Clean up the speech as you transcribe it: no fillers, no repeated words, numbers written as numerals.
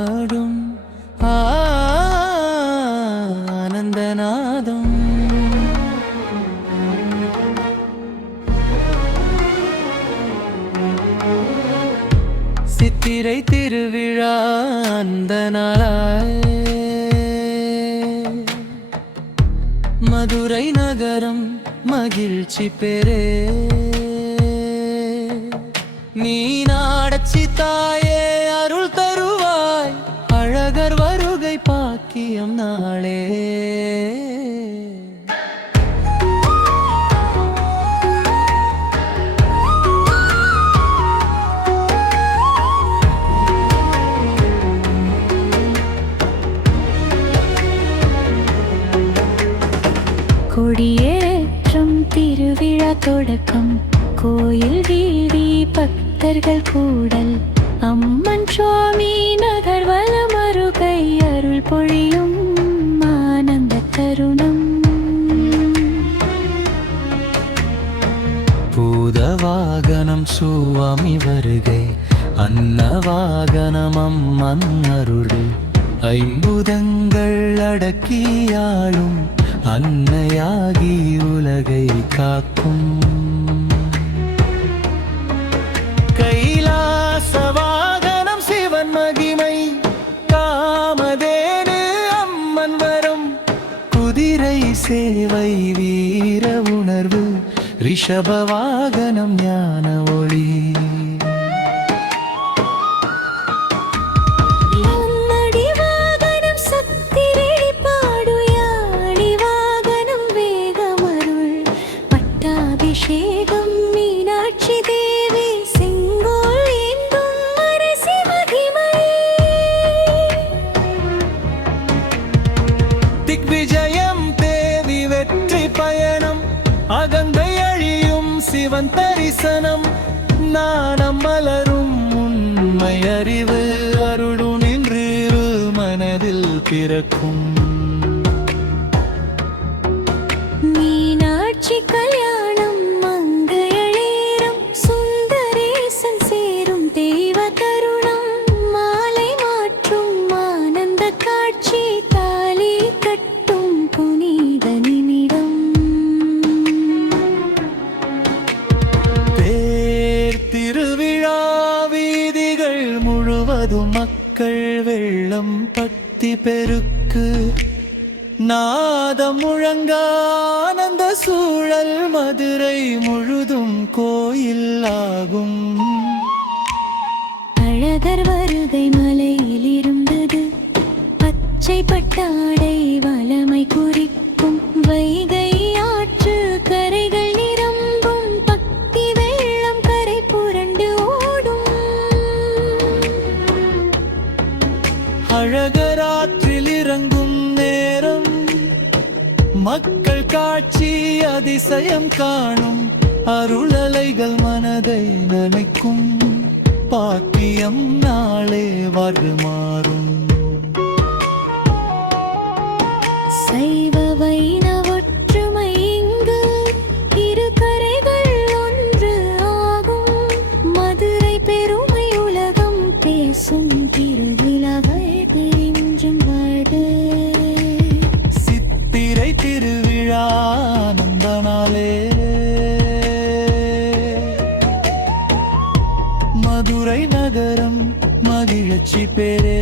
ஆடும் ஆனந்தநாதம் சித்திரை திருவிழா அந்த நாளாய் மதுரை நகரம் மகிழ்ச்சி பெறே நீ நாடச்சி தாயே அருள் தருவாய் அழகர் வருகை பாக்கியம் நாளே கொடியேற்றம் திருவிழா தொடக்கம் கோயில் வீதி பக்தர்கள் கூடல் அம்மன் சுவாமி நகர் வலமருகை அருள் பொழியும் ஆனந்த தருணம் பூதவாகனம் சுவாமி வருகை அன்னவாகனம் அம்மன் அருள் ஐம்புதங்கள் அடக்கியாளும் அன்னையாகி உலகை காக்கும் கைலாசவாகனம் சிவன் மகிமை காமதேனு அம்மன் வரும் குதிரை சேவை வீர உணர்வு ரிஷபவாகனம் ஞான ஒளி அபிஷேகம் மீனாட்சி தேவி செங்கோல் ஏந்தும் அரசி மகிமை திக்விஜயம் தேவி வெற்றி பயணம் அகந்தை அழியும் சிவன் தரிசனம் நாணம் மலரும் உண்மை அறிவு அருளு நின்று மனதில் பிறக்கும் மீனாட்சி கல்யாணம் மங்கையளேறும் சுந்தரேசன் சேரும் தெய்வ தருணம் மாலை மாற்றும் ஆனந்த காட்சி தாலி கட்டும் புனித நிமிடம் தேர் திருவிழா வீதிகள் முழுவதும் மக்கள் வெள்ளம் பக்தி பெருக்கு நாதம் முழங்க ஆனந்த சூழல் மதுரை முழுதும் கோயில் ஆகும் அழகர் வருகை மலையில் இருந்தது பச்சை பட்டாடை வளமை குறிக்கும் வைகை ஆற்று கரைகள் நிரம்பும் பக்தி வெள்ளம் கரை புரண்டு ஓடும் அழகராற்றில் இறங்கும் நேரம் மக்கள் காட்சி அதிசயம் காணும் அருளலைகள் மனதை நினைக்கும் பாக்கியம் நாளே வருமாறும் சைவ வைணவ ஒற்றுமை இங்கு இரு கரைகள் ஒன்று ஆகும் மதுரை பெருமை உலகம் பேசும் திருவிழாவை பிரிஞ்சும் வாடு சித்திரை திருவிழா ஆனந்த நாளே மதுரை நகரம் மகிழ்ச்சி பெறே